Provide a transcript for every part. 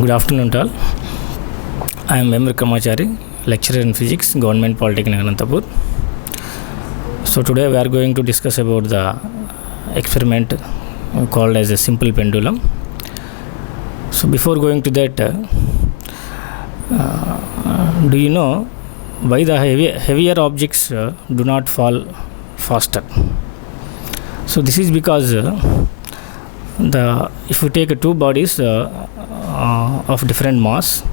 Good afternoon to all. I am M. Vikramachari, lecturer in physics, Government Polytechnic Anantapur. So today we are going to discuss about the experiment called as a simple pendulum. So before going to that, do you know why the heavier objects do not fall faster? So this is because if you take two bodies of different mass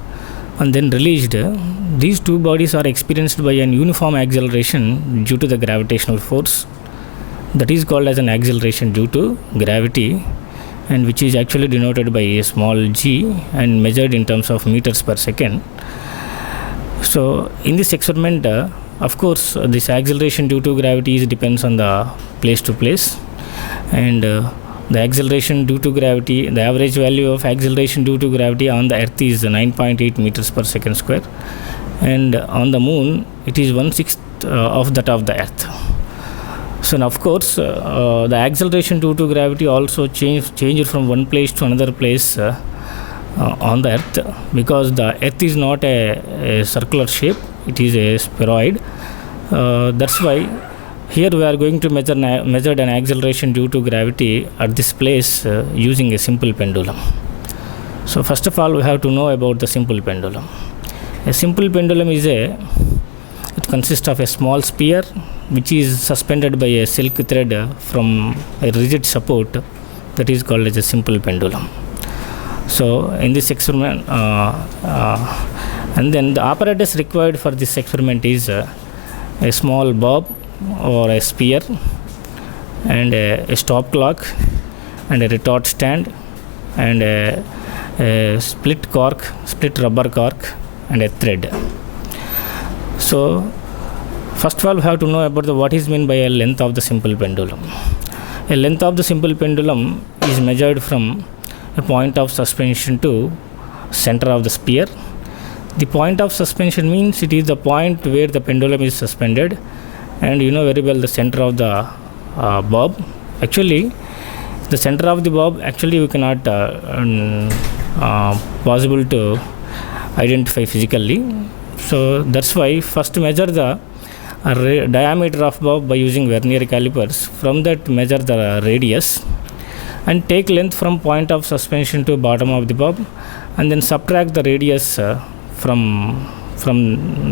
and then released, these two bodies are experienced by an uniform acceleration due to the gravitational force, that is called as an acceleration due to gravity, and which is actually denoted by a small g and measured in terms of meters per second. So in this experiment, of course, this acceleration due to gravity depends on the place to place, and the acceleration due to gravity, the average value of acceleration due to gravity on the earth is 9.8 meters per second square, and on the moon it is 1/6 of that of the earth. So now, of course, the acceleration due to gravity also changed from one place to another place on the earth, because the earth is not a circular shape, it is a spheroid. That's why here we are going to measure an acceleration due to gravity at this place using a simple pendulum. So first of all, we have to know about the simple pendulum. A simple pendulum it consists of a small sphere which is suspended by a silk thread from a rigid support, that is called as a simple pendulum. So in this experiment, and then the apparatus required for this experiment is a small bob or a sphere, and a stop clock, and a retort stand, and a split rubber cork, and a thread. So first of all, we have to know about what is meant by a length of the simple pendulum. A length of the simple pendulum is measured from a point of suspension to center of the sphere. The point of suspension means it is the point where the pendulum is suspended, and you know very well the center of the bob. Actually, the center of the bob, we cannot possible to identify physically. So that's why first measure the diameter of bob by using vernier calipers. From that, measure the radius and take length from point of suspension to bottom of the bob, and then subtract the radius from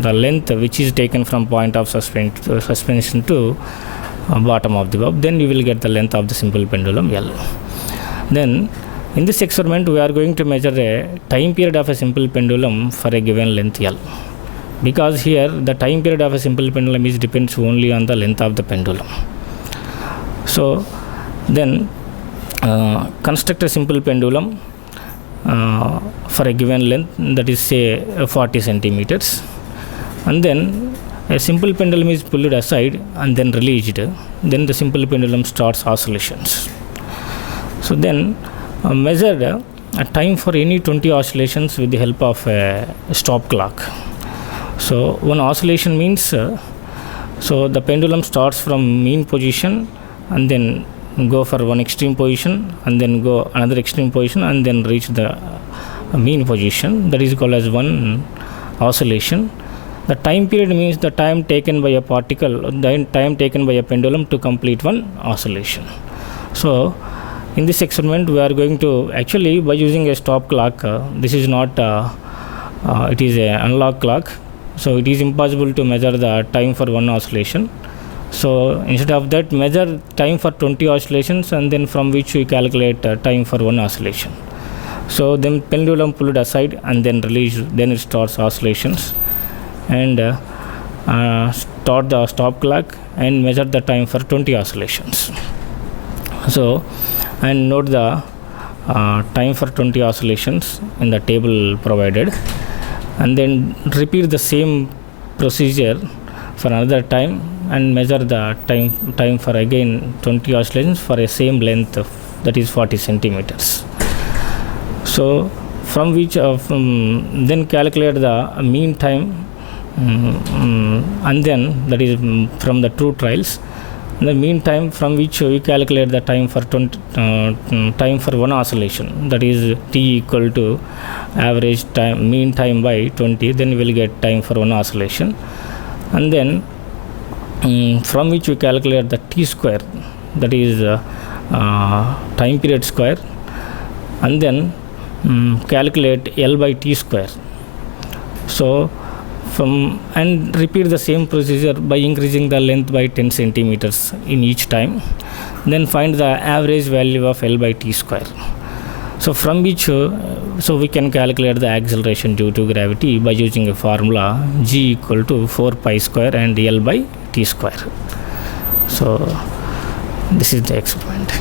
the length which is taken from point of suspension to bottom of the bob. Then you will get the length of the simple pendulum L. Then in this experiment, we are going to measure a time period of a simple pendulum for a given length L, because here the time period of a simple pendulum depends only on the length of the pendulum. So then construct a simple pendulum for a given length, that is say 40 centimeters, and then a simple pendulum is pulled aside and then released. Then the simple pendulum starts oscillations. So then measure a time for any 20 oscillations with the help of a stop clock. So one oscillation means so the pendulum starts from mean position and then go for one extreme position and then go another extreme position and then reach the mean position. That is called as one oscillation. The time period means the time taken by a pendulum to complete one oscillation. So in this experiment, we are going to by using a stop clock. This is not it is an analog clock, so it is impossible to measure the time for one oscillation. So instead of that, measure time for 20 oscillations, and then from which we calculate time for one oscillation. So then pendulum pulled aside and then released, then it starts oscillations, and start the stop clock and measure the time for 20 oscillations. So and note the time for 20 oscillations in the table provided, and then repeat the same procedure for another time and measure the time for again 20 oscillations for a same length, that is 40 centimeters. So from which then calculate the mean time, and then that is from the two trials, In the meantime, from which we calculate the time for time for one oscillation, that is t equal to average time, mean time by 20, then you will get time for one oscillation. And then from which we calculate the t square, that is time period square, and then calculate L by t square. So and repeat the same procedure by increasing the length by 10 centimeters in each time. Then find the average value of L by t square. So from which so we can calculate the acceleration due to gravity by using a formula G equal to 4 pi square and L by t square. So this is the experiment.